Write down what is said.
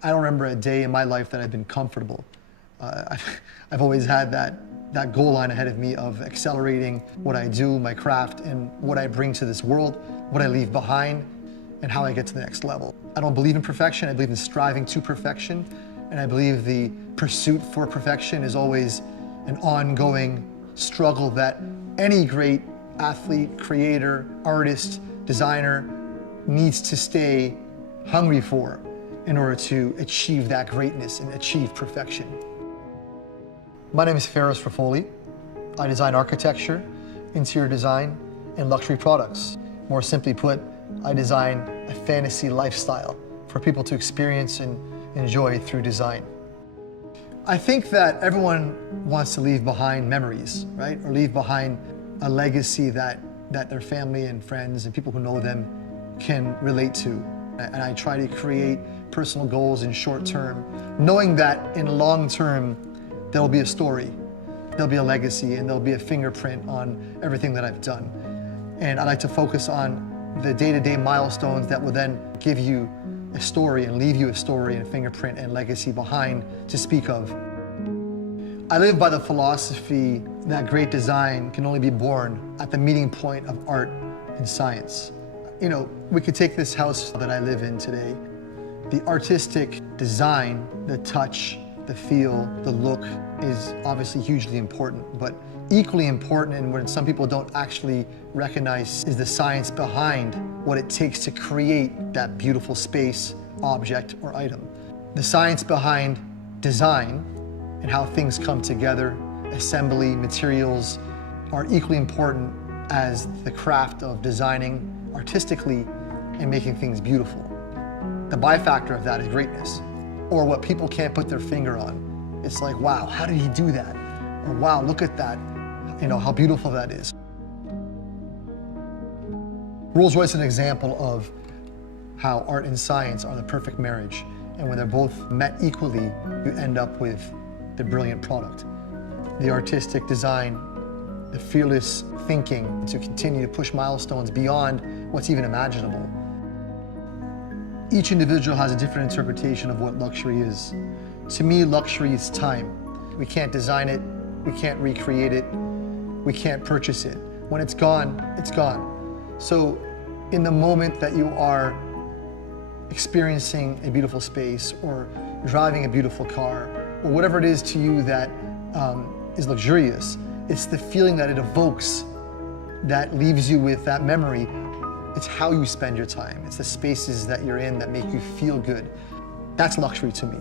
I don't remember a day in my life that I've been comfortable. I've always had that goal line ahead of me of accelerating what I do, my craft, and what I bring to this world, what I leave behind, and how I get to the next level. I don't believe in perfection. I believe in striving to perfection, and I believe the pursuit for perfection is always an ongoing struggle that any great athlete, creator, artist, designer needs to stay hungry for in order to achieve that greatness and achieve perfection. My name is Ferris Rafauli. I design architecture, interior design, and luxury products. More simply put, I design a fantasy lifestyle for people to experience and enjoy through design. I think that everyone wants to leave behind memories, right? Or leave behind a legacy that their family and friends and people who know them can relate to. And I try to create personal goals in short term, knowing that in long term, there'll be a story, there'll be a legacy, and there'll be a fingerprint on everything that I've done. And I like to focus on the day-to-day milestones that will then give you a story and leave you a story and a fingerprint and legacy behind to speak of. I live by the philosophy that great design can only be born at the meeting point of art and science. You know, we could take this house that I live in today. The artistic design, the touch, the feel, the look is obviously hugely important, but equally important, and what some people don't actually recognize, is the science behind what it takes to create that beautiful space, object, or item. The science behind design and how things come together, assembly, materials, are equally important as the craft of designing artistically and making things beautiful. The byfactor of that is greatness, or what people can't put their finger on. It's like, wow, how did he do that? Or wow, look at that, you know, how beautiful that is. Rolls-Royce is an example of how art and science are the perfect marriage. And when they're both met equally, you end up with the brilliant product. The artistic design, the fearless thinking to continue to push milestones beyond what's even imaginable. Each individual has a different interpretation of what luxury is. To me, luxury is time. We can't design it, we can't recreate it, we can't purchase it. When it's gone, it's gone. So in the moment that you are experiencing a beautiful space or driving a beautiful car, or whatever it is to you that is luxurious, it's the feeling that it evokes that leaves you with that memory. It's how you spend your time. It's the spaces that you're in that make you feel good. That's luxury to me.